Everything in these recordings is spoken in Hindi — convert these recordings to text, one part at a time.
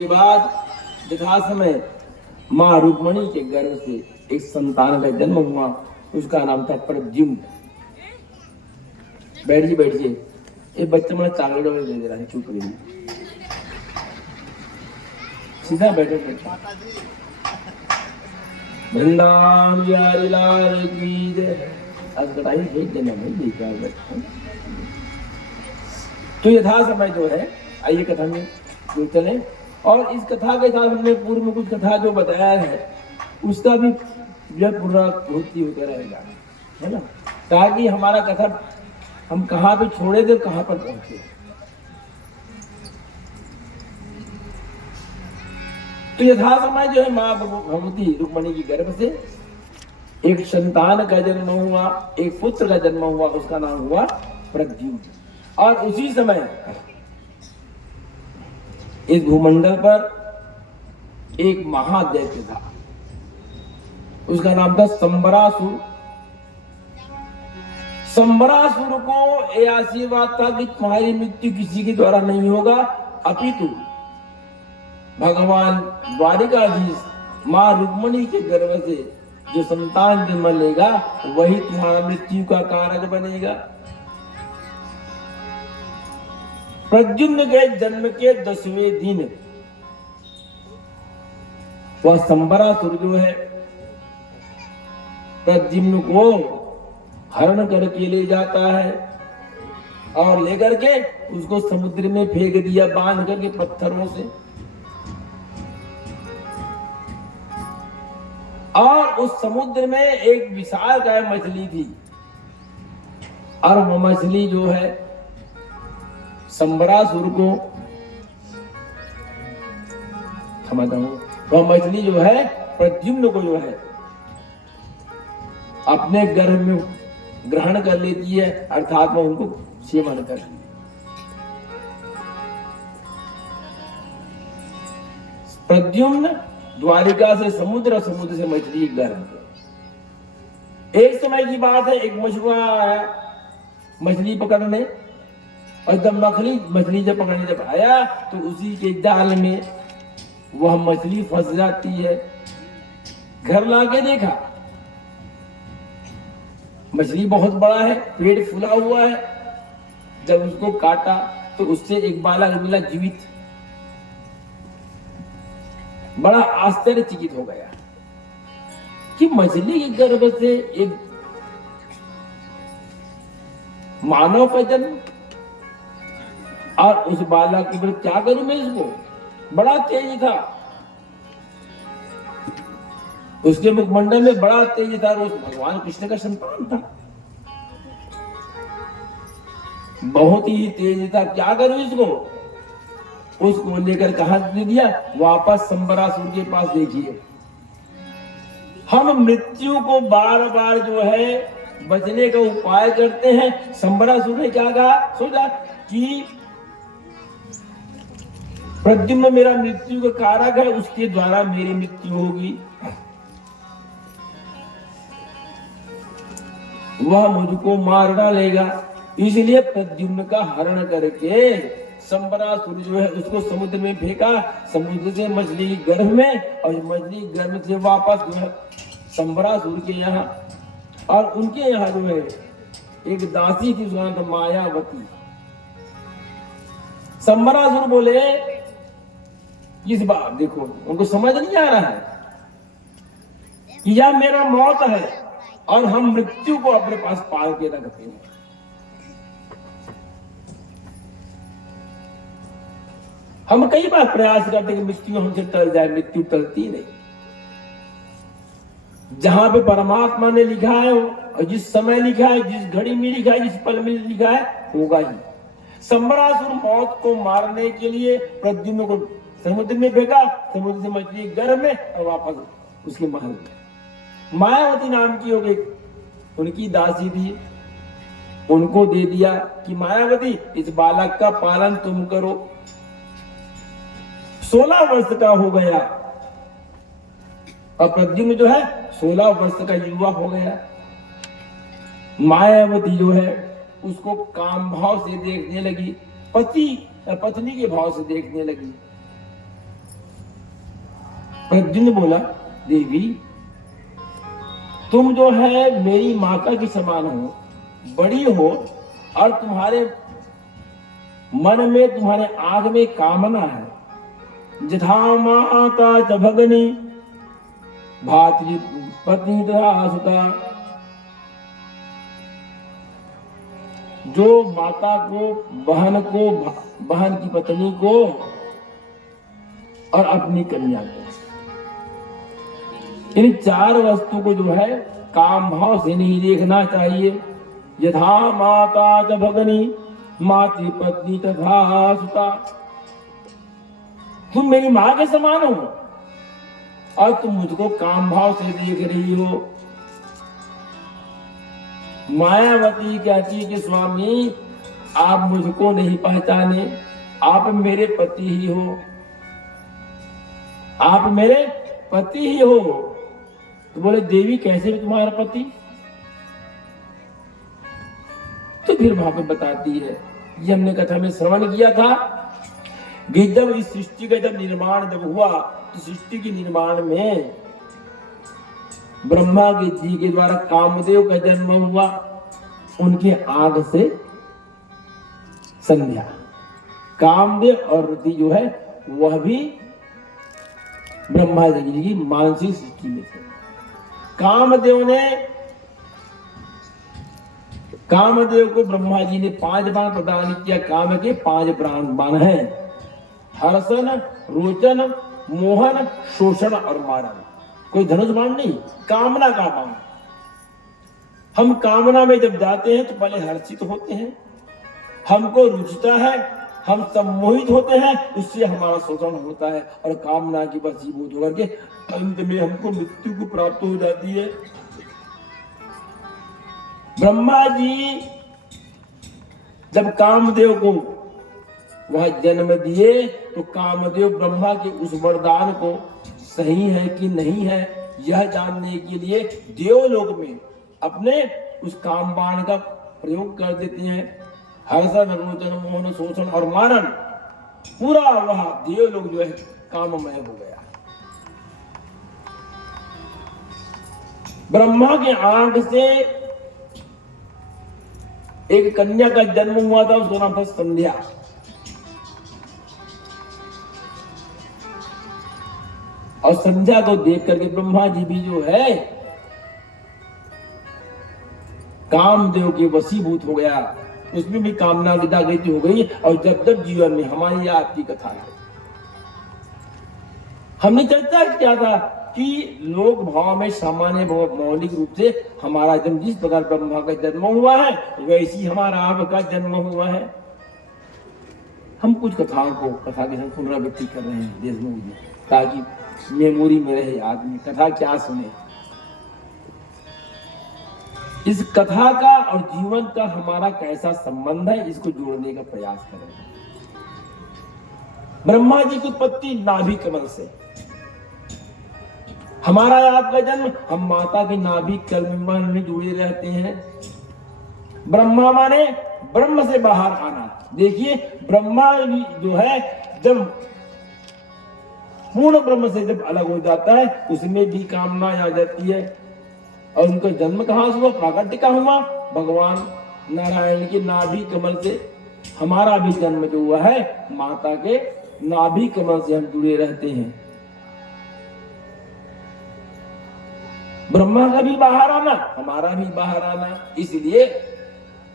के बाद यथा समय माँ रुक्मणी के गर्भ से एक संतान का जन्म हुआ। उसका नाम था प्रद्युम्न। बैठिए ये बच्चा मुझे चावल दे रहा है, चुप रही, सीधा बैठे वृंदावन बिहारी लाल की जय। आज कटाई भेज देना भाई, देखा बैठा। तो यथा समय जो है, आइए कथा में जो चले। और इस कथा के साथ हमने पूर्व में कुछ कथा जो बताया है उसका भी जब पुनरावृत्ति होता रहेगा, है ना, ताकि हमारा कथा हम कहाँ पे छोड़े थे, कहाँ पर पहुंचे। तो यथा समय जो है माँ भगवती रुक्मणी की गर्भ से एक संतान का जन्म हुआ, एक पुत्र का जन्म हुआ, उसका नाम हुआ प्रद्युम्न। और उसी समय इस भूमंडल पर एक महादैत्य था, उसका नाम था संबरासुर। संबरासुर को यह आशीर्वाद था कि तुम्हारी मृत्यु किसी के द्वारा नहीं होगा, अपितु भगवान द्वारिकाधीश मां रुक्मणी के गर्भ से जो संतान जन्म लेगा वही तुम्हारा मृत्यु का कारक बनेगा। प्रद्युम्न के जन्म के 10वें दिन वह संबरासुर जो है प्रद्युम्न को हरण करके ले जाता है और लेकर के उसको समुद्र में फेंक दिया, बांध करके पत्थरों से। और उस समुद्र में एक विशालकाय मछली थी और वह मछली जो है संबरासुर को, समझता हूं, वह मछली जो है प्रद्युम्न को जो है अपने गर्भ में ग्रहण कर लेती है, अर्थात वह उनको सेवन कर लेती है। प्रद्युम्न द्वारिका से समुद्र, समुद्र से मछली गर्भ। एक समय की बात है, एक मछुआरा आया मछली पकड़ने, और जब मछली जब पकड़ने जब आया तो उसी के जाल में वह मछली फंस जाती है। घर लाके देखा मछली बहुत बड़ा है, पेट फूला हुआ है। जब उसको काटा तो उससे एक बालक मिला जीवित। बड़ा आश्चर्यचकित हो गया कि मछली के गर्भ से एक मानव का जन्म, और उस बालक के बाद क्या करूं मैं इसको, बड़ा तेज था, उसके मुखमंडल में बड़ा तेज था, उस भगवान कृष्ण का संतान था, बहुत ही तेज था, क्या करूं इसको। उसको लेकर कहां दे दिया, वापस संबरासुर के पास। देखिए हम मृत्यु को बार बार जो है बचने का उपाय करते हैं। संबरासुर ने क्या कहा, सोचा कि प्रद्युम्न मेरा मृत्यु का कारक है, उसके द्वारा मेरी मृत्यु होगी, वह मुझको मार डालेगा। इसलिए प्रद्युम्न का हरण करके संबरासुर जो है उसको समुद्र में फेंका, समुद्र से मछली गर्भ में, और मछली गर्भ से वापस जो है संबरासुर के यहाँ। और उनके यहाँ जो है एक दासी थी, उसका नाम था मायावती। संबरासुर बोले इस बार देखो, उनको समझ नहीं आ रहा है कि यह मेरा मौत है और हम मृत्यु को अपने पास पाल के रखते हैं। हम कई बार प्रयास करते हैं कि मृत्यु हमसे टल जाए, मृत्यु टलती नहीं। जहां पे परमात्मा ने लिखा है और जिस समय लिखा है, जिस घड़ी में लिखा है, जिस पल में लिखा है, होगा ही। संबरासुर मौत को मारने के लिए प्रद्युम्न को समुद्र में फेंका, समुद्र से मछली गर्भ में, और वापस उसके महल में। मायावती नाम की हो गई, उनकी दासी थी, उनको दे दिया कि मायावती इस बालक का पालन तुम करो। 16 वर्ष का हो गया और प्रद्युम्न जो है 16 वर्ष का युवा हो गया। मायावती जो है उसको काम भाव से देखने लगी, पति पत्नी के भाव से देखने लगी। प्रद्युम्न बोला, देवी तुम जो है मेरी माता के समान हो, बड़ी हो, और तुम्हारे मन में, तुम्हारे आग में कामना है। जथा माता च भगनी भातृ पत्नी तथा सुता, जो माता को, बहन की पत्नी को और अपनी कन्या को, इन चार वस्तु को जो है काम भाव से नहीं देखना चाहिए। यथा माता च भगनी मातृ पत्नी तथा सुता, तुम मेरी मां के समान हो और तुम मुझको काम भाव से देख रही हो। मायावती कहती है कि स्वामी आप मुझको नहीं पहचाने, आप मेरे पति ही हो, आप मेरे पति ही हो। तो बोले देवी कैसे भी तुम्हारा पति? तो फिर वहां पे बताती है, ये हमने कथा में श्रवण किया था कि जब इस सृष्टि का जब निर्माण जब हुआ, तो सृष्टि के निर्माण में ब्रह्मा जी के द्वारा कामदेव का जन्म हुआ। उनके आग से संध्या, कामदेव और रति जो है वह भी ब्रह्मा जी की मानसिक सृष्टि में थे। कामदेव को ब्रह्मा जी ने 5 बाण प्रदान किया। काम के 5 बाण हैं, हर्षण, रोचन, मोहन, शोषण और मारण। कोई धनुष बाण नहीं, कामना का बाण। हम कामना में जब जाते हैं तो पहले हर्षित होते हैं, हमको रुचता है, हम सम्मोहित होते हैं, उससे हमारा शोषण होता है और कामना की वशीभूत होकर के अंत में हमको मृत्यु को प्राप्त हो जाती है। ब्रह्मा जी जब कामदेव को वह जन्म दिए तो कामदेव ब्रह्मा के उस वरदान को सही है कि नहीं है यह जानने के लिए देवलोक में अपने उस कामबाण का प्रयोग कर देते हैं। हर्षण, रोचन, मोहन, शोषण और मारण, पूरा वह देवलोक जो है काममय हो गया। ब्रह्मा के आंख से एक कन्या का जन्म हुआ था, उसका नाम था संध्या। और संध्या को देख करके ब्रह्मा जी भी जो है कामदेव के वशीभूत हो गया, उसमें भी कामना की जागृति हो गई। और जब जब जीवन में हमारी आपकी कथा है, हमने चर्चा किया था कि लोक भाव में सामान्य मौलिक रूप से हमारा जन्म जिस प्रकार ब्रह्मा का जन्म हुआ है वैसी हमारा आपका जन्म हुआ है। हम कुछ कथाओं को कथा के संग पुनरावृत्ति कर रहे हैं देशमुख जी, ताकि मेमोरी में रहे आदमी कथा क्या सुने। इस कथा का और जीवन का हमारा कैसा संबंध है, इसको जोड़ने का प्रयास करें। ब्रह्मा जी की उत्पत्ति नाभि कमल से, हमारा आपका जन्म हम माता की नाभि कमल में जुड़े रहते हैं। ब्रह्मा माने ब्रह्म से बाहर आना। देखिए ब्रह्मा जो है जब पूर्ण ब्रह्म से जब अलग हो जाता है उसमें भी कामना आ जाती है। और उनका जन्म कहां से हुआ? प्राकट्य का हुआ, भगवान नारायण की नाभि कमल से। हमारा भी जन्म जो हुआ है माता के नाभि कमल से हम जुड़े रहते हैं। ब्रह्मा का भी बाहर आना, हमारा भी बाहर आना। इसलिए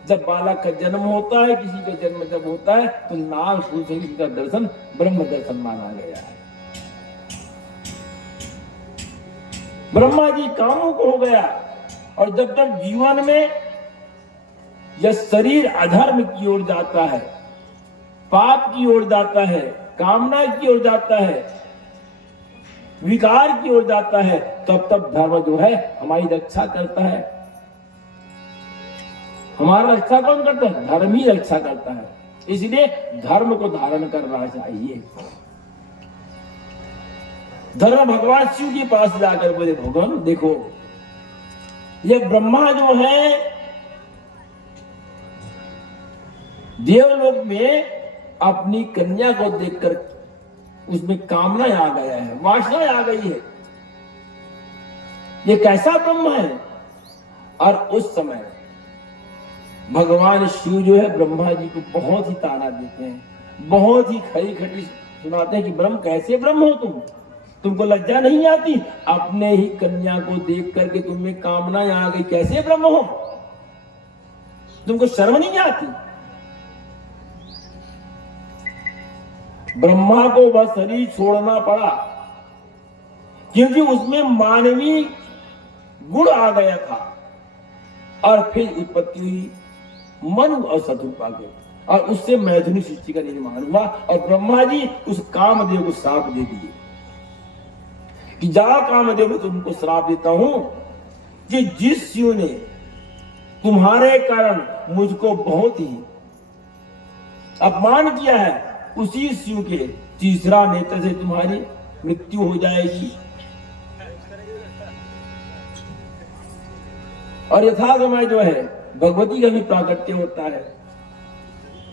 जब बालक का जन्म होता है, किसी का जन्म जब होता है तो नाग फूल से उसका दर्शन ब्रह्म दर्शन माना गया है। ब्रह्मा जी कामुक हो गया और जब जब जीवन में यह शरीर अधर्म की ओर जाता है, पाप की ओर जाता है, कामना की ओर जाता है, विकार की ओर जाता है, तब तब धर्म जो है हमारी रक्षा करता है। हमारा रक्षा कौन करता है? धर्म ही रक्षा करता है। इसलिए धर्म को धारण करना चाहिए। धर्म भगवान शिव के पास जाकर बोले भगवान देखो ये ब्रह्मा जो है देवलोक में अपनी कन्या को देखकर उसमें कामना आ गया है, वासना आ गई है। ये कैसा ब्रह्म है? और उस समय भगवान शिव जो है ब्रह्मा जी को बहुत ही ताना देते हैं, बहुत ही खरी खटी सुनाते हैं कि ब्रह्म कैसे ब्रह्म हो तुम, तुमको लज्जा नहीं आती? अपने ही कन्या को देख करके तुम्हें कामना आ गई, कैसे ब्रह्म हो? तुमको शर्म नहीं आती? ब्रह्मा को वह शरीर छोड़ना पड़ा क्योंकि उसमें मानवीय गुण आ गया था, और फिर उत्पत्ति हुई मनु और शत्रुपा के, और उससे मैथुनी सृष्टि का निर्माण हुआ। और ब्रह्मा जी उस कामदेव को श्राप दे दिए कि जा कामदेव, मैं तुमको श्राप देता हूं कि जिस शिव ने तुम्हारे कारण मुझको बहुत ही अपमान किया है, उसी शिव के तीसरा नेत्र से तुम्हारी मृत्यु हो जाएगी। और यथा समय जो है भगवती का भी प्राकट्य होता है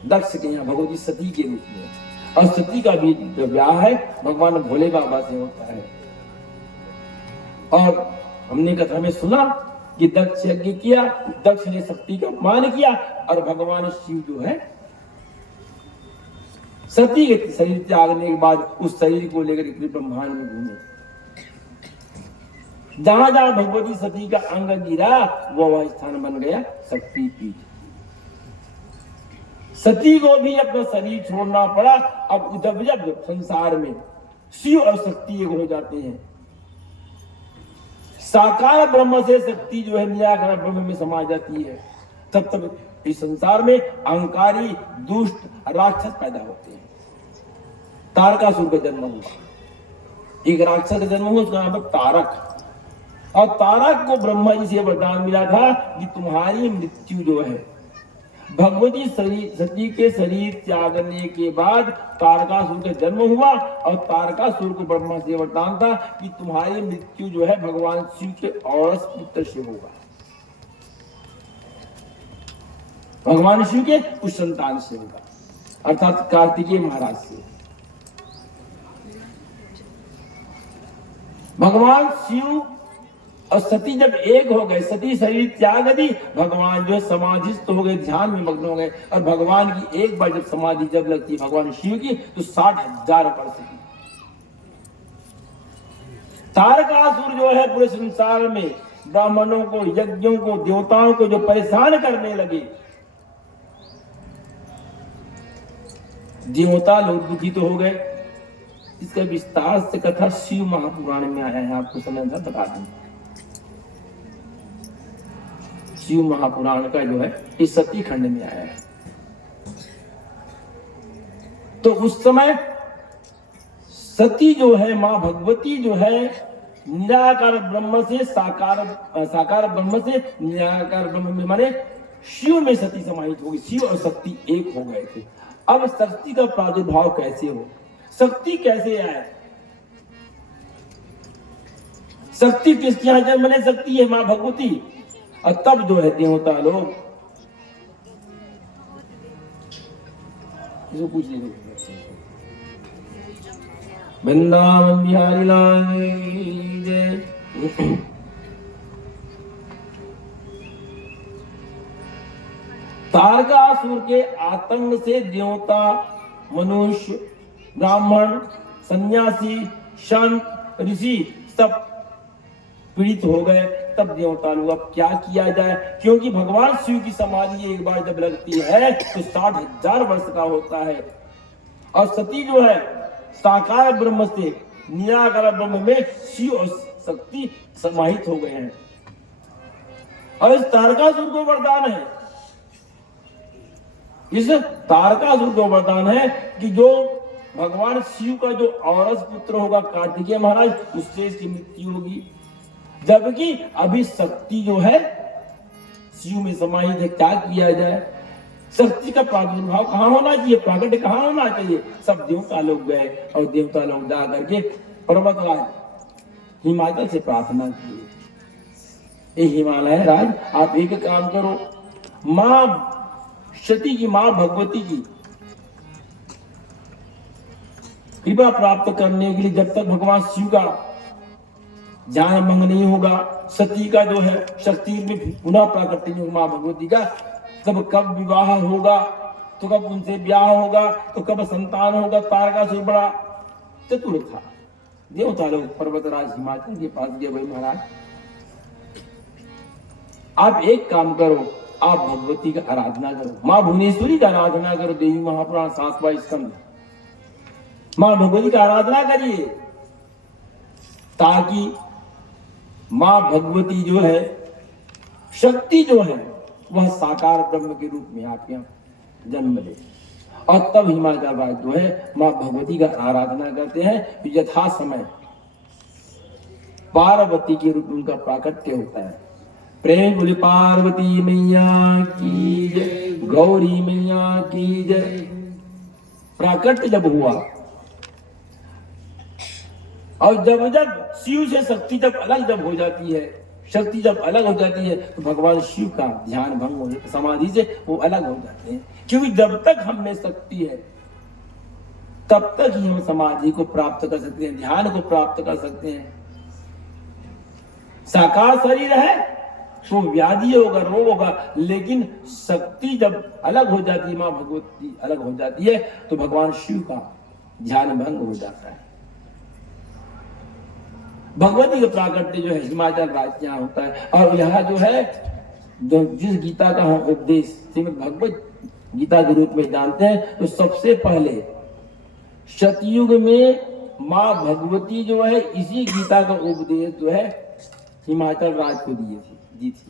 दक्ष के यहाँ, भगवती सती के रूप में, और सती का भी विवाह है भगवान भोले बाबा से होता है। और हमने कथा में सुना कि दक्ष यज्ञ किया, दक्ष ने सती का अपमान किया, और भगवान शिव जो है सती के शरीर त्यागने के बाद उस शरीर को लेकर ब्रह्मांड में घूमे। जहां जहां भगवती सती का अंग गिरा वह स्थान बन गया शक्ति पीठ। सती को भी अपना शरीर छोड़ना पड़ा। अब जब संसार में शिव और शक्ति एक हो जाते हैं, साकार ब्रह्म से शक्ति जो है निराकार ब्रह्म में समा जाती है, तब इस संसार में अहंकारी दुष्ट राक्षस पैदा होते हैं। तारकासुर का जन्म हुआ, एक राक्षस का जन्म हुआ, उसका नाम है तारक। और तारक को ब्रह्मा जी से वरदान मिला था कि तुम्हारी मृत्यु जो है भगवती सती के शरीर त्यागने के बाद तारकासुर का जन्म हुआ, और तारकासुर को ब्रह्मा से वरदान था कि तुम्हारी मृत्यु जो है भगवान शिव के औरस पुत्र से होगा, भगवान शिव के उस संतान से होगा, अर्थात कार्तिकेय महाराज से। भगवान शिव और सती जब एक हो गए, सती शरीर त्याग दी, भगवान जो समाधिस्थ हो गए, ध्यान में मग्न हो गए। और भगवान की एक बार जब समाधि जब लगती है भगवान शिव की, तो 60,000 वर्ष की। तारकासुर जो है पूरे संसार में ब्राह्मणों को, यज्ञों को, देवताओं को जो परेशान करने लगे, देवता लोग दुखित हो गए। इसका विस्तार से कथा शिव महापुराण में आया है, आपको समय बता दूं। शिव महापुराण का जो है इस सती खंड में आया है। तो उस समय सती जो है, मां भगवती जो है, निराकार ब्रह्म से साकार ब्रह्म से निराकार ब्रह्म में, माने शिव में सती समाहित होगी। शिव और शक्ति एक हो गए थे। अब शक्ति का प्रादुर्भाव कैसे हो, शक्ति कैसे आए, शक्ति किसके यहां जन्म ले सकती है? मां भगवती। और तब जो है देवता लोग इसको पूछ लीजिए। वृंदावन बिहारी लाल जय। तारकासुर के आतंक से देवता, मनुष्य, ब्राह्मण, सन्यासी, संत, ऋषि सब पीड़ित हो गए। तब देवता लोग अब क्या किया जाए, क्योंकि भगवान शिव की समाधि एक बार जब लगती है तो 60,000 वर्ष का होता है। और सती जो है साकार ब्रह्म से निराकार ब्रह्म में शिव और शक्ति समाहित हो गए हैं। और इस तारकासुर को वरदान है, इस तारकासुर को वरदान है कि जो भगवान शिव का जो औरस पुत्र होगा कार्तिकेय महाराज, उससे इसकी मृत्यु होगी। जबकि अभी शक्ति जो है शिव में समाहित है, क्या किया जाए? शक्ति का प्रादुर्भाव कहाँ होना चाहिए, प्राकट्य कहाँ होना चाहिए? सब देवता लोग गए और देवता लोग जा करके पर्वतराज हिमाचल से प्रार्थना की, हिमालय राज आप एक काम करो, मां सती की, मां भगवती की कृपा प्राप्त करने के लिए जब तक भगवान शिव का ध्यान भंग नहीं होगा, सती का जो है शक्ति में पुनः प्राकट्य नहीं होगा माँ भगवती का, तब कब विवाह होगा, तो कब उनसे ब्याह होगा, तो कब संतान होगा। तारकासुर बड़ा चतुर था। देवता लोग पर्वतराज हिमाचल के पास गए, भाई महाराज आप एक काम करो, आप भगवती का आराधना करो, माँ भुवनेश्वरी का आराधना करो। देवी महापुराण 7वां स्कंद, माँ भगवती का आराधना करिए, ताकि माँ भगवती जो है शक्ति जो है वह साकार ब्रह्म के रूप में आपके यहाँ जन्म ले। और तब हिमाचल राज जो है माँ भगवती का आराधना करते हैं, तो यथा समय पार्वती के रूप में उनका प्राकट्य होता है। प्रेम बोले पार्वती मैया की जय, गौरी मैया की जय। प्राकट्य जब हुआ और जब जब शिव से शक्ति जब अलग जब हो जाती है, शक्ति जब अलग हो जाती है, तो भगवान शिव का ध्यान भंग हो जाता है, समाधि से वो अलग हो जाते हैं। क्योंकि जब तक हम में शक्ति है तब तक ही हम समाधि को प्राप्त कर सकते हैं, ध्यान को प्राप्त कर सकते हैं। साकार शरीर है तो व्याधि होगा, रोग होगा, लेकिन शक्ति जब अलग हो जाती है, माँ भगवती अलग हो जाती है, तो भगवान शिव का ध्यान भंग हो जाता है। भगवती का प्राकट्य जो है हिमाचल राज्य यहाँ होता है। और यह जो है जो जिस गीता का हम उपदेश श्रीमद् भगवत गीता के रूप में जानते हैं, तो सबसे पहले सतयुग में माँ भगवती जो है इसी गीता का उपदेश जो है हिमाचल राज्य को दी थी।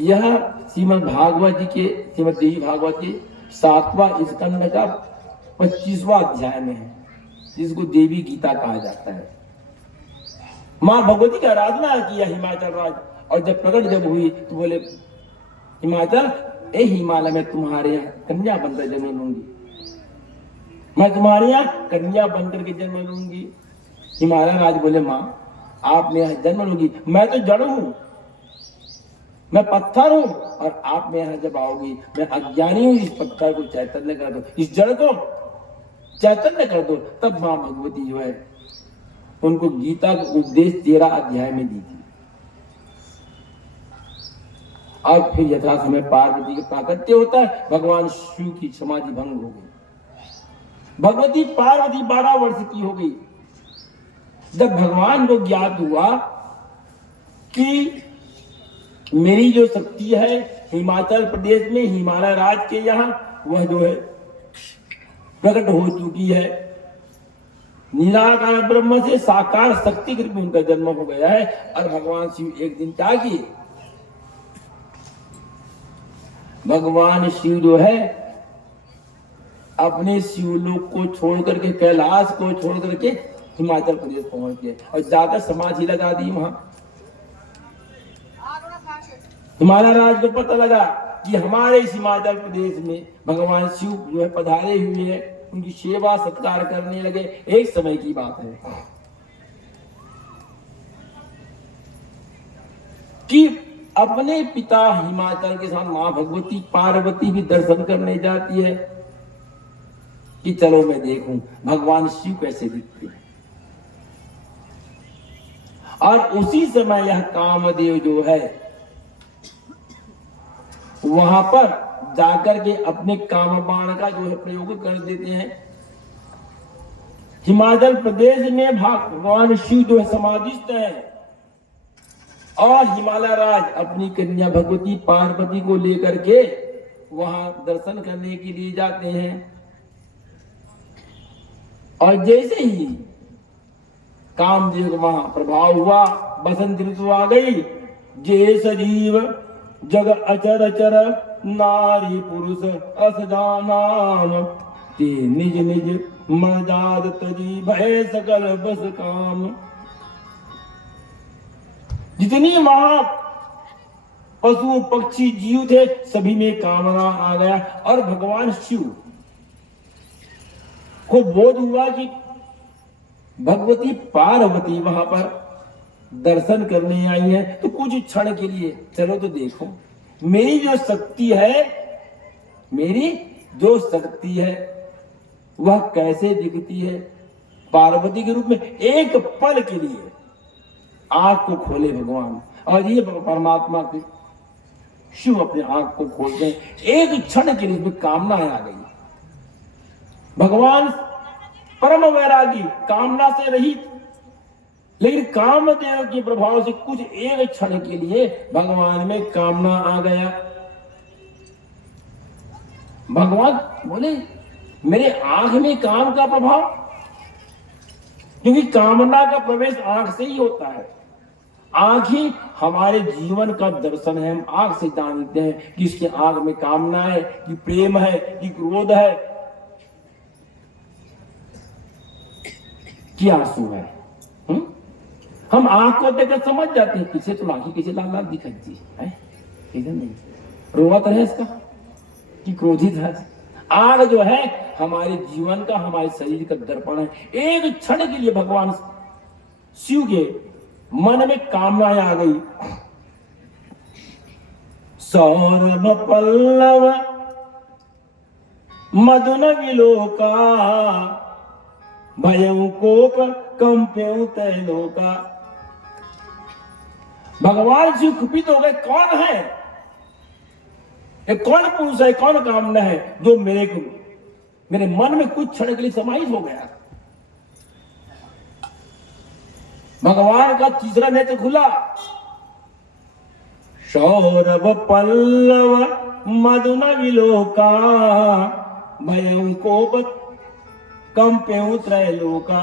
यह श्रीमद् भागवत जी के श्रीमद् देवी भागवत के 7वां स्कंद का 25वां अध्याय में है, जिसको देवी गीता कहा जाता है। माँ भगवती की आराधना किया हिमाचल राज, और जब प्रकट जब हुई तो बोले हिमाचल, ए हिमालय में तुम्हारे यहाँ कन्या बनकर जन्म लूंगी, मैं तुम्हारे यहाँ कन्या बनकर के जन्म लूंगी। हिमालय राज बोले माँ आप मेरे यहाँ जन्म लूंगी, मैं तो जड़ हूं, मैं पत्थर हूं, और आप मेरे यहाँ जब आओगी मैं अज्ञानी हूं, इस पत्थर को चैतन्य कर दो, इस जड़ को चैतन्य कर दो। तब माँ भगवती जो है उनको गीता का उपदेश 13 अध्याय में दी थी। अब फिर यथा समय पार्वती का प्राकट्य होता है, भगवान शिव की समाधि भंग हो गई। भगवती पार्वती 12 वर्ष की हो गई। जब भगवान को ज्ञात हुआ कि मेरी जो शक्ति है हिमाचल प्रदेश में हिमालय राज के यहाँ वह जो है प्रकट हो चुकी है, निराकार ब्रह्म से साकार शक्ति के रूप में उनका जन्म हो गया है। और भगवान शिव एक दिन क्या किए, भगवान शिव जो है अपने शिवलोक को छोड़ करके, कैलाश को छोड़ करके हिमाचल प्रदेश पहुंच गए और जाकर समाधि लगा दी वहां। हिमालय राज को पता लगा कि हमारे इस हिमाचल प्रदेश में भगवान शिव जो है पधारे हुए हैं, उनकी सेवा सत्कार करने लगे। एक समय की बात है कि अपने पिता हिमाचल के साथ मां भगवती पार्वती भी दर्शन करने जाती है कि चलो मैं देखूं भगवान शिव कैसे दिखते हैं। और उसी समय यह कामदेव जो है वहां पर जाकर के अपने काम बाण का जो है प्रयोग कर देते हैं। हिमाचल प्रदेश में भगवान शिव जो है समाधिस्थ है और हिमालय राज अपनी कन्या भगवती पार्वती को लेकर के वहां दर्शन करने के लिए जाते हैं। और जैसे ही कामदेव का वहां प्रभाव हुआ, बसंत ऋतु आ गई, जे सजीव जग अचर अचर नारी पुरुष असजानाम ते निज निज मर्याद तजी भय सकल बस काम। जितनी वहां पशु पक्षी जीव थे सभी में कामना आ गया और भगवान शिव को बोध हुआ कि भगवती पार्वती वहां पर दर्शन करने आई है, तो कुछ क्षण के लिए चलो तो देखो मेरी जो शक्ति है, मेरी जो शक्ति है वह कैसे दिखती है? पार्वती के रूप में एक पल के लिए आंख को खोले भगवान, और ये परमात्मा के शिव अपने आंख को खोलते हैं, एक क्षण के लिए उसमें कामनाएं आ गई। भगवान परम वैरागी, कामना से रहित, लेकिन कामदेव के प्रभाव से कुछ एक क्षण के लिए भगवान में कामना आ गया। भगवान बोले मेरे आंख में काम का प्रभाव, क्योंकि कामना का प्रवेश आंख से ही होता है। आंख ही हमारे जीवन का दर्शन है। हम आंख से जानते हैं कि इसके आंख में कामना है, कि प्रेम है, कि क्रोध है, कि आंसू है। हम आंख को देखकर समझ जाते हैं किसे तो आंखें किसे लाल लाल दिखती है, इधर नहीं रोवत है इसका कि क्रोधित है। आंख जो है हमारे जीवन का, हमारे शरीर का दर्पण है। एक क्षण के लिए भगवान शिव के मन में कामनाएं आ गई। सौरभ पल्लव मधुन विलोका, भयं कोप कंप्यं तैलोका। भगवान शिव कुपित हो गए, कौन है ये? कौन पुरुष है, कौन कामना है जो मेरे मन में कुछ क्षण के लिए समाहित हो गया? भगवान का तीसरा नेत्र खुला। सौरभ पल्लव मधुन विलोका, भयं कोप कंप्यं त्रैलोका।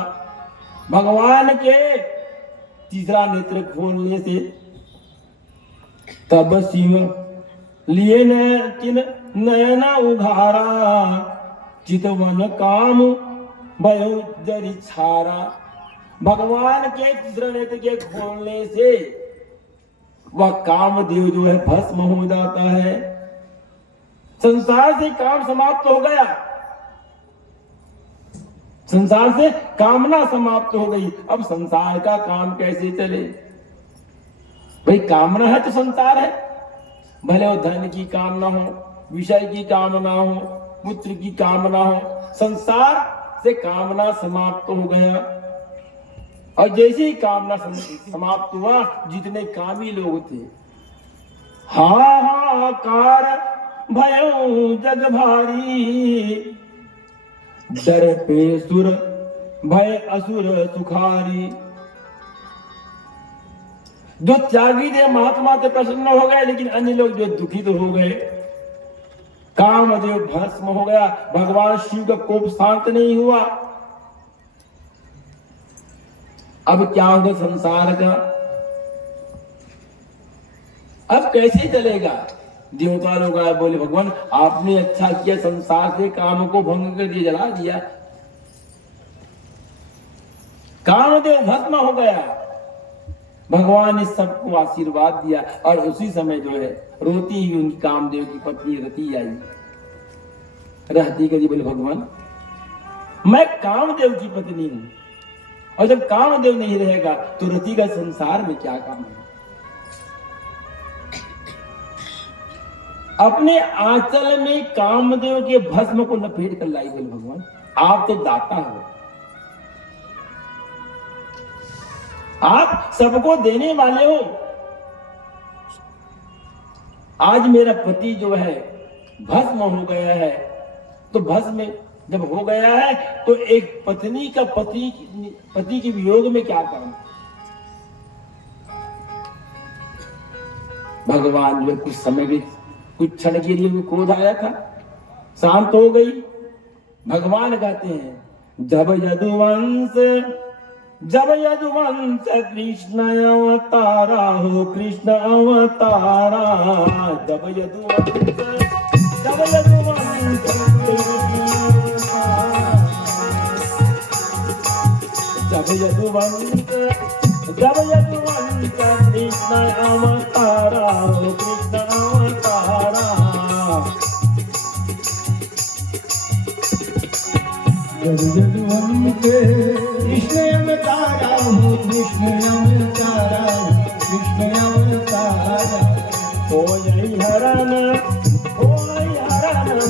भगवान के तीसरा नेत्र खोलने से तब शिव लिए नयना उघारा, चितवन काम भयो जरि छारा। भगवान के तीसरा नेत्र के खोलने से वह कामदेव जो है भस्म हो जाता है। संसार से काम समाप्त हो गया, संसार से कामना समाप्त हो गई। अब संसार का काम कैसे चले? भाई कामना है तो संसार है, भले वो धन की कामना हो, विषय की कामना हो, पुत्र की कामना हो, संसार से कामना समाप्त हो गया। और जैसे ही कामना समाप्त हुआ, जितने कामी लोग थे, हाहाकार भयो जग भारी, डर पे सुर भय असुर सुखारी। जो त्यागी थे महात्मा से प्रसन्न हो गए, लेकिन अन्य लोग जो दुखित हो गए। कामदेव भस्म हो गया, भगवान शिव का कोप शांत नहीं हुआ। अब क्या होगा संसार का? अब कैसे चलेगा? देवता लोग आए, बोले भगवान आपने अच्छा किया, संसार से काम को भंग कर दिया, जला दिया। कामदेव भस्म हो गया। भगवान ने सबको आशीर्वाद दिया, और उसी समय जो है रोती हुई उनकी कामदेव की पत्नी रति आई। रहती करी, बोले भगवान मैं कामदेव की पत्नी हूं, और जब कामदेव नहीं रहेगा तो रति का संसार में क्या काम है? अपने आंचल में कामदेव के भस्म को लपेट कर लाई। बोले भगवान आप तो दाता हो, आप सबको देने वाले हो। आज मेरा पति जो है भस्म हो गया है, तो भस्म जब हो गया है तो एक पत्नी का पति के वियोग में क्या करना? भगवान जो कुछ समय के, कुछ क्षण के लिए क्रोध आया था, शांत हो गई। भगवान कहते हैं जब यदुवंश कृष्ण अवतारा हो, कृष्ण अवतारा। जब यदुवंश कृष्ण अवतारा हो, कृष्ण अवतारा। कृष्ण अवतारा हो, कृष्ण अवतारा, कृष्ण अवतारा। होई हरण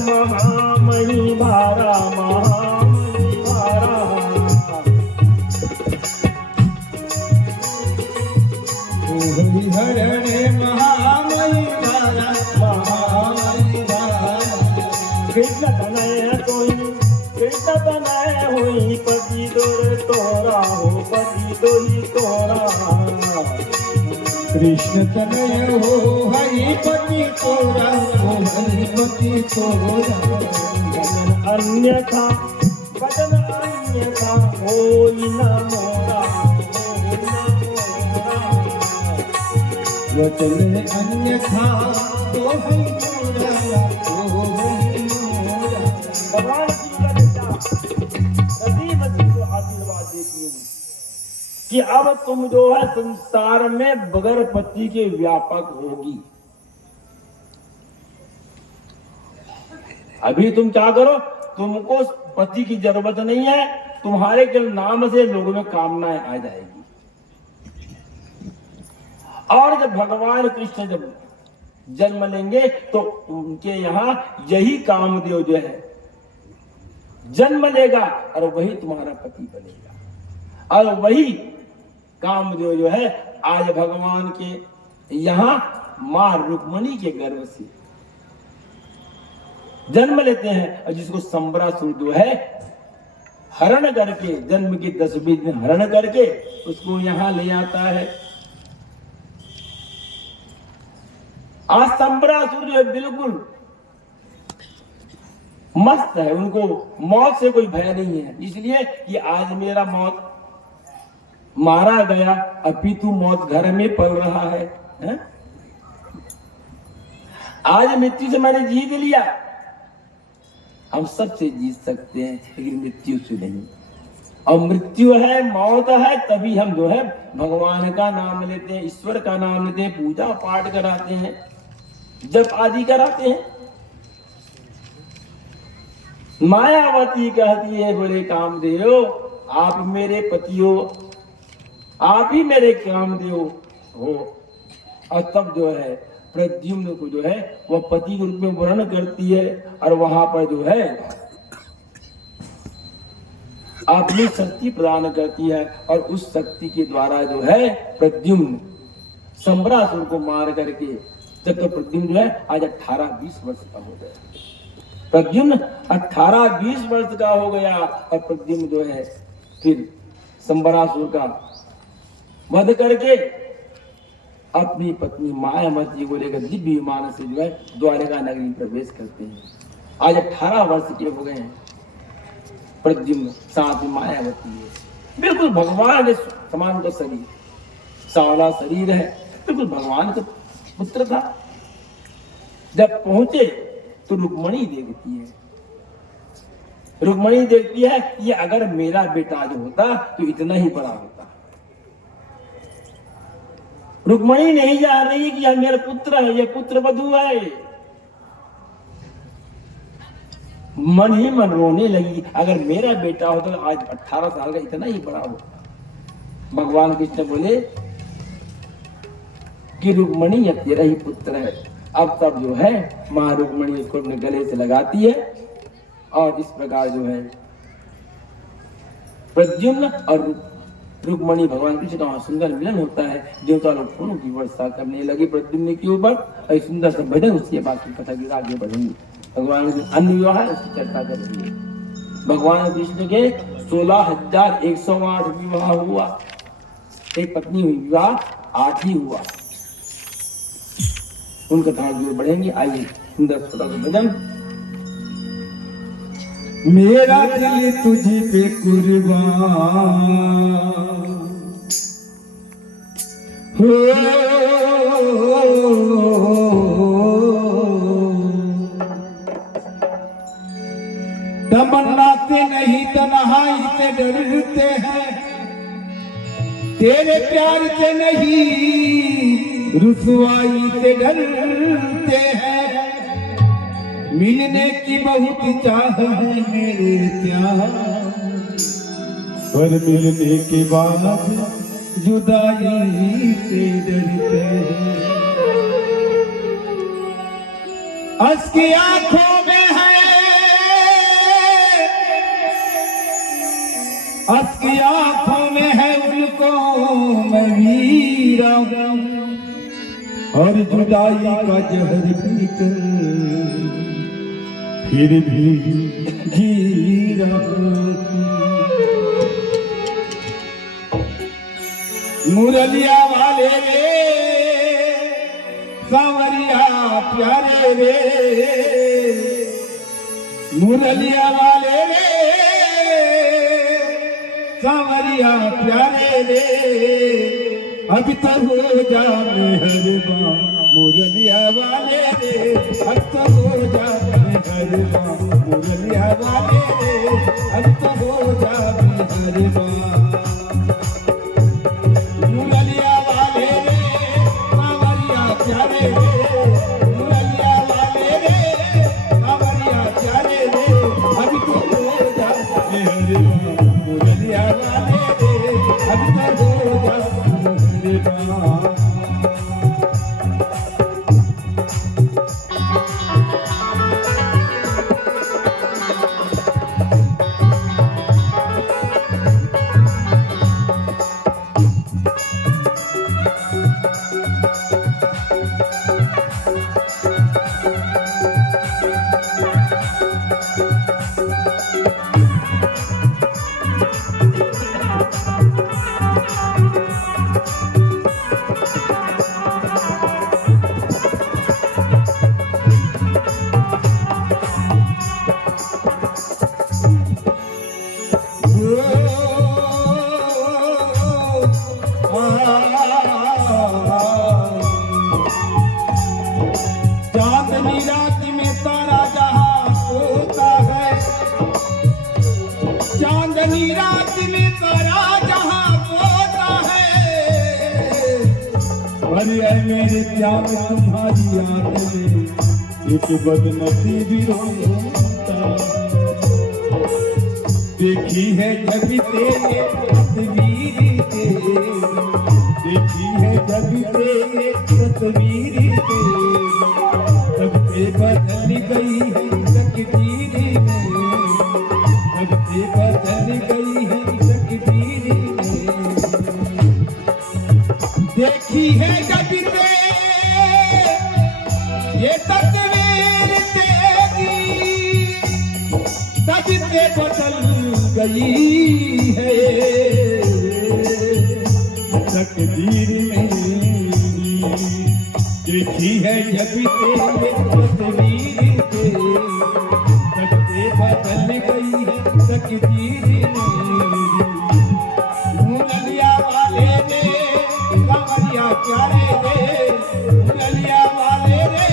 महामही भारा, कृष्ण तनय हो हरिपति तोरा, हो हरिपति तोरा। अन्यथा वचन अन्यथा होई न मोरा, होई न मोरा। वचन अन्यथा तो है मोरा, तो है मोरा। भगवान की का बेटा सती को आशीर्वाद देती हूँ कि अब तुम जो है संसार में बगैर पति के व्यापक होगी। अभी तुम क्या करो, तुमको पति की जरूरत नहीं है, तुम्हारे केवल नाम से लोगों में कामनाएं आ जाएगी। और जब भगवान कृष्ण जब जन्म लेंगे तो उनके यहाँ यही कामदेव जो है जन्म लेगा और वही तुम्हारा पति बनेगा। और वही कामदेव जो है आज भगवान के यहाँ मां रुक्मणी के गर्भ से जन्म लेते हैं, और जिसको संबरासुर जो है हरण करके जन्म के 10-20 दिन हरण करके उसको यहाँ ले आता है। आज संबरासुर जो है बिल्कुल मस्त है, उनको मौत से कोई भय नहीं है, इसलिए कि आज मेरा मौत मारा गया, अभी तू मौत घर में पल रहा है? आज मृत्यु से मैंने जीत लिया। हम सबसे जीत सकते हैं लेकिन मृत्यु से नहीं। और मृत्यु है, मौत है, तभी हम जो है भगवान का नाम लेते हैं, ईश्वर का नाम लेते हैं, पूजा पाठ कराते हैं, जप आदि कराते हैं। मायावती कहती है, बोले कामदेव आप मेरे पति हो, आप ही मेरे कामदेव हो। और तब जो है प्रद्युम्न को जो है वह पति के रूप में वर्ण करती है, और वहां पर जो है अपनी शक्ति प्रदान करती है, और उस शक्ति के द्वारा जो है प्रद्युम्न संबरासुर को मार करके, जब तो प्रद्युम्न जो है आज 18-20 वर्ष का हो गया। प्रद्युम्न 18-20 वर्ष का हो गया, और प्रद्युम्न जो है फिर संबरासुर का वध करके अपनी पत्नी मायावती को लेकर दिव्य विमान से जो है द्वारका नगरी प्रवेश करते हैं। आज 18 वर्ष के हो गए हैं प्रद्युम्न, साथ में मायावती है। बिल्कुल भगवान के समान का शरीर, सांवला शरीर है, बिल्कुल भगवान का पुत्र था। जब पहुंचे तो रुक्मणी देखती है, रुक्मणी देखती है ये अगर मेरा बेटा जो होता तो इतना ही बड़ा होता। रुक्मणी नहीं जा रही कि यह मेरा पुत्र है, यह पुत्र वधू है। मन ही मन रोने लगी, अगर मेरा बेटा होता तो आज 18 साल का इतना ही बड़ा होता। भगवान कृष्ण बोले कि रुक्मणी यह तेरा ही पुत्र है। अब तब जो है मां रुक्मणी उसको अपने गले से लगाती है, और इस प्रकार जो है प्रद्युम्न और रुक्मणी भगवान कृष्ण का सुंदर मिलन होता है। देवता लोग फूलों की वर्षा करने लगे प्रद्युम्न के ऊपर, और सुंदर सा भजन उसके बाकी कथा की आगे बढ़ेंगे। भगवान के अन्य विवाह है उसकी चर्चा करेंगे। भगवान कृष्ण के 16,108 विवाह हुआ, एक पत्नी हुई, विवाह 8 ही हुआ। उन कथा की ओर बढ़ेंगे। आइए सुंदर छोटा सा भजन। मेरा दिल तुझी पे कुर्बान हो, तमन्नाते नहीं तन्हाई से डरते हैं, तेरे प्यार से नहीं रुसवाई से डरते हैं। मिलने की बहुत चाह है मेरे प्यार, पर मिलने के बाद जुदाई से डरते हैं। उसकी आंखों में है, उसकी आंखों में है उनको मैं वीरा, और जुदाई का जहर पीकर फिर भी जी रहा। मुरलिया वाले रे सांवरिया प्यारे रे मुरलिया वाले रे सांवरिया प्यारे रे अब तो हो जा मेहरबान मुरलिया वाले रे अब तो हो जा मेहरबान मुरलिया वाले रे अब तो हो जा मेहरबान मुरलिया वाले रे सांवरिया प्यारे रे मुरलिया वाले रे सांवरिया प्यारे रे अब तो हो जा मेहरबान मुरलिया वाले रे अब तो हो जा मेहरबान चांदनी रात में तारा जहां सोता है चांदनी रात में तारा जहां सोता है अरे मेरे प्यार तुम्हारी याद में एक बदनसीबी रोता देखी है जब तेरे तस्वीर देखी है जब तेरे तस्वीर तब से बदल गई है तकदीर में तब से बदल गई है तकदीर में देखी है जब से ये तस्वीर तेरी तब से बदल गई है तकदीर में देखी है जब तेरे तस्वीर तब से बदल गई है तकदीर मुरलिया वाले रे सांवरिया प्यारे रे मुरलिया वाले रे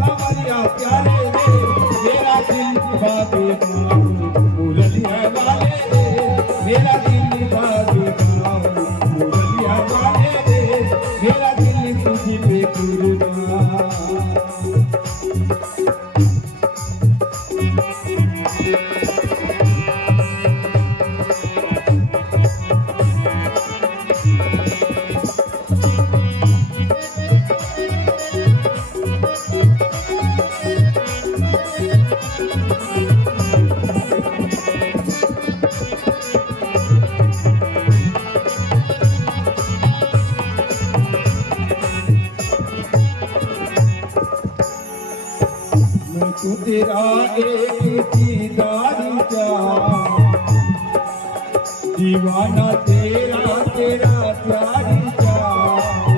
सांवरिया प्यारे रे मेरा दिल बाबे मुरलिया वाले रे मेरा दिल बाबे मुरलिया वाले रे मेरा दिल तुझी पे कुर्बान मैं तो तेरा एक दीदार चाहूं दीवाना तेरा तेरा प्यार चाहूं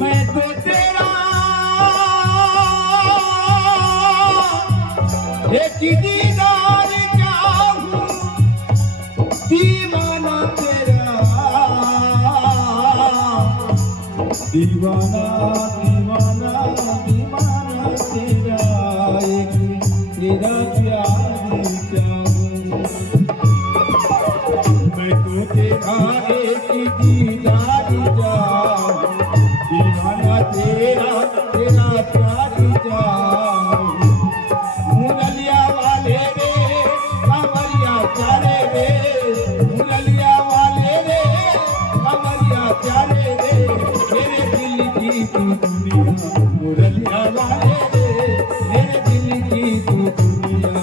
मैं तो तेरा एक दीदार चाहूं दीवाना तेरा दीवाना दीवाना दीवाना तेरा एक तेरा प्यार चाहूं मैं तो तेरा एक दीदार चाहूं दीवाना तेरा तेरा प्यार चाहूं मुरलिया वाले रे सांवरिया प्यारे रे मुरलिया वाले रे सांवरिया प्यारे रे मेरे दिल की तू दुनिया मुरलिया वाले रे मेरे दिल की तू दुनिया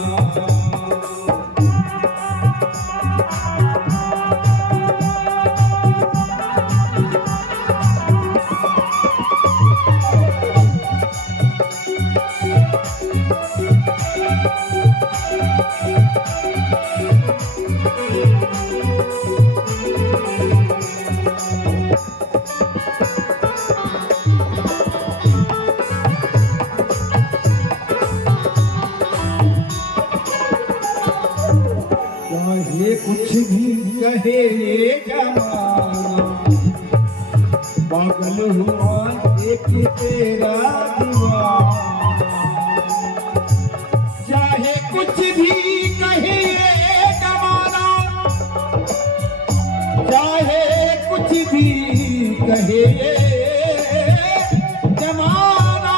चाहे कुछ भी कहे ये जमाना, पागल हुआ एक तेरा दीवाना। चाहे कुछ भी कहे ये जमाना, चाहे कुछ भी कहे ये जमाना,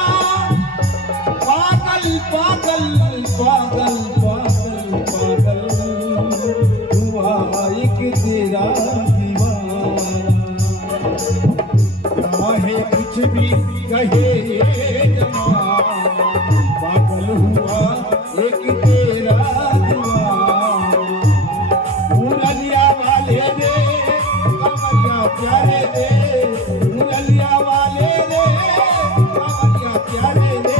पागल पागल पागल पागल पागल हुआ एक तेरा दीवाना। चाहे कुछ भी कहे ये जमाना, पागल हुआ एक तेरा दीवाना। मुरलिया वाले रे कमरिया प्यारे रे, मुरलिया वाले रे कमरिया प्यारे रे,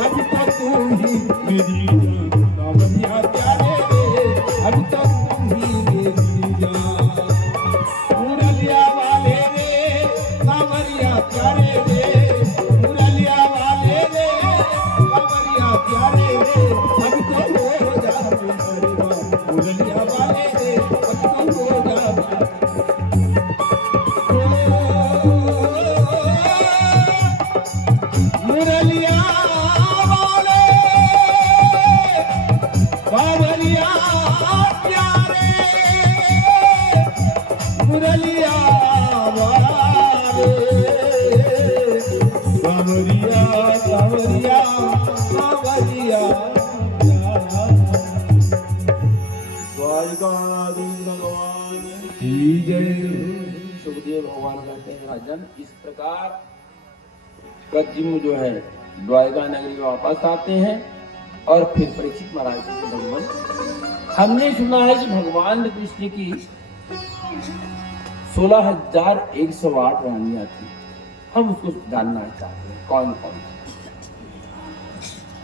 अब तक तू ही मेरी जान, कमरिया प्यारे रे, अब तक तू ही मेरी जान। मुरलिया वाले रे कमरिया प्यारे रे, मुरलिया वाले रे कमरिया प्यारे रे, अब तो हो जावे हरवा। मुरलिया वाले रे अब तो हो जावे, मुरलिया वाले बावरिया प्यारे, मुरलिया वाले बावरिया बावरिया बावरिया द्वारकाधीश भगवान की जय। सुखदेव भगवान कहते हैं राजन, इस प्रकार प्रद्युम्न जो है द्वारका नगरी में वापस आते हैं और फिर परीक्षित महाराज से भगवान, हमने सुना है कि भगवान कृष्ण की 16,108 रानियां थी, हम उसको जानना चाहते हैं कौन कौन।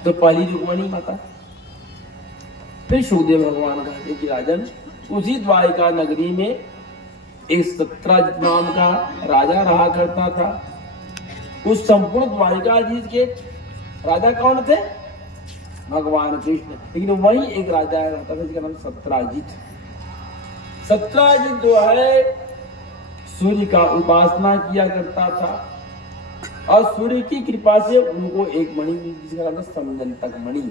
तो पहली रुक्मणी माता, फिर सुखदेव भगवान कहते हैं कि राजन उसी द्वारका नगरी में एक सत्राजित नाम का राजा रहा करता था। उस संपूर्ण द्वारकाधीश के राजा कौन थे? भगवान कृष्ण। लेकिन वही एक राजा रहता था जिसका नाम सत्राजित। सत्राजित जो है सूर्य का उपासना किया करता था और सूर्य की कृपा से उनको एक मणि मिली जिसका नाम समयंतक मणि।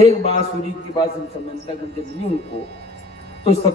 एक बार सूर्य की कृपा से समयंतक जब मिली उनको तो